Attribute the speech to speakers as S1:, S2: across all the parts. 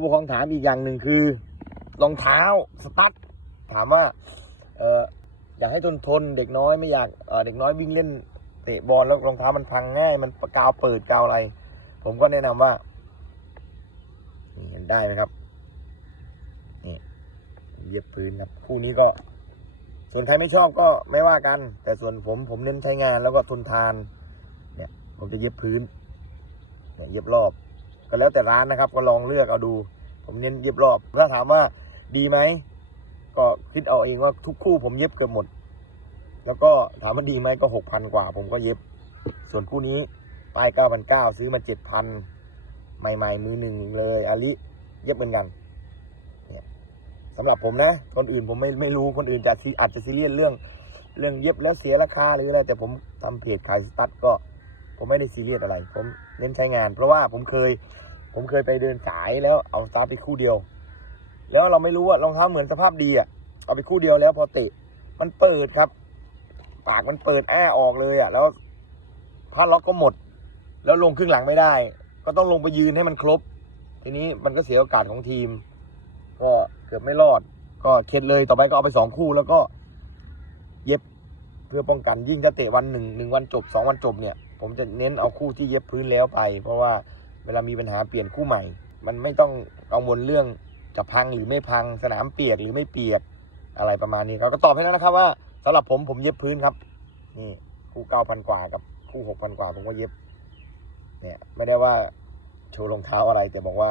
S1: ู้ปกครองถามอีกอย่างหนึ่งคือรองเท้าสตั๊ดถามว่าเอออยากให้ทนทนเด็กน้อยไม่อยากเเด็กน้อยวิ่งเล่นเตะบอลแล้วรองเท้ามันพังง่าย มันกาวเปิดกาวอะไร ผมก็แนะนำว่าเห็นได้ไหมครับนี่เยียบพื้นครับคู่นี้ก็ ส่วนใครไม่ชอบก็ไม่ว่ากัน แต่ส่วนผมผมเน้นใช้งานแล้วก็ทนทาน เนี่ย ผมจะเย็บพื้นเนี่ยเย็บรอบ ก็แล้วแต่ร้านนะครับ ก็ลองเลือกเอาดู ผมเน้นเย็บรอบ ถ้าถามว่าดีไหม ก็คิดเอาเองว่าทุกคู่ผมเย็บเกือบหมด แล้วก็ถามว่าดีไหมก็หกพันกว่า ผมก็เย็บ ส่วนคู่นี้ปลายเก้าพันเก้าซื้อมาเจ็ดพันใหม่ๆ มือหนึ่งเลยอาลิเย็บเหมือนกันสำหรับผมนะ คนอื่นผมไม่ไม่รู้คนอื่นจะอาจจะซีเรียสเรื่อง เรื่องเย็บแล้วเสียราคาหรืออะไรแต่ผมทำเพจขายสตั๊ดก็ ผมไม่ได้ซีเรียสอะไร ผมเน้นใช้งาน เพราะว่าผมเคย ผมเคยไปเดินสายแล้วเอาสตาร์ไปคู่เดียว แล้วเราไม่รู้ว่ารองเท้าเหมือนสภาพดีอะเอาไปคู่เดียวแล้วพอเตะมันเปิดครับ ปากมันเปิดอ้าออกเลยอะ แล้วผ้าล็อกก็หมด แล้วลงครึ่งหลังไม่ได้ ก็ต้องลงไปยืนให้มันครบ ทีนี้มันก็เสียโอกาสของทีม ก็เกือบไม่รอด ก็เข็ดเลยต่อไปก็เอาไปสองคู่แล้วก็ เย็บเพื่อป้องกันยิ่งถ้าเตะวันหนึ่งหนึ่งวันจบสองวันจบเนี่ย ผมจะเน้นเอาคู่ที่เย็บพื้นแล้วไป เพราะว่าเวลามีปัญหาเปลี่ยนคู่ใหม่ มันไม่ต้องกังวลเรื่องจะพังหรือไม่พังสนามเปียกหรือไม่เปียกอะไรประมาณนี้ครับก็ตอบให้แล้วนะครับว่าสำหรับผมผมเย็บพื้นครับ นี่คู่เก้าพันกว่ากับคู่หกพันกว่าผมก็เย็บ เนี่ย ไม่ได้ว่าโชว์รองเท้าอะไร แต่บอกว่า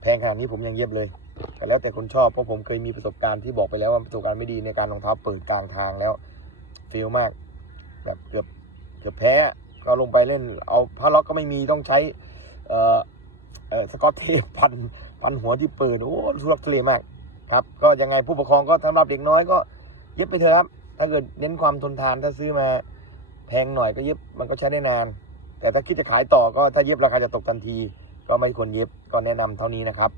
S1: แพงขนาดนี้ผมยังเย็บเลยแต่แล้วแต่คนชอบเพราะผมเคยมีประสบการณ์ที่บอกไปแล้วว่าประสบการณ์ไม่ดีในการรองเท้าเปิดกลางทางแล้วฟีลมาก แบบเกือบเกือบแพ้ ก็ลงไปเล่น เอาผ้าล็อกก็ไม่มีต้องใช้เอ่อเอ่อสกอตเทปพันพันหัวที่เปิดโอ้ทุลักทุเลมากครับ ก็ยังไงผู้ปกครองก็สำหรับเด็กน้อยก็เย็บไปเถอะครับ ถ้าเกิดเน้นความทนทานถ้าซื้อมาแพงหน่อยก็เย็บมันก็ใช้ได้นาน แต่ถ้าคิดจะขายต่อก็ถ้าเย็บราคาจะตกทันที ก็ไม่ควรเย็บก็แนะนำเท่านี้นะครับ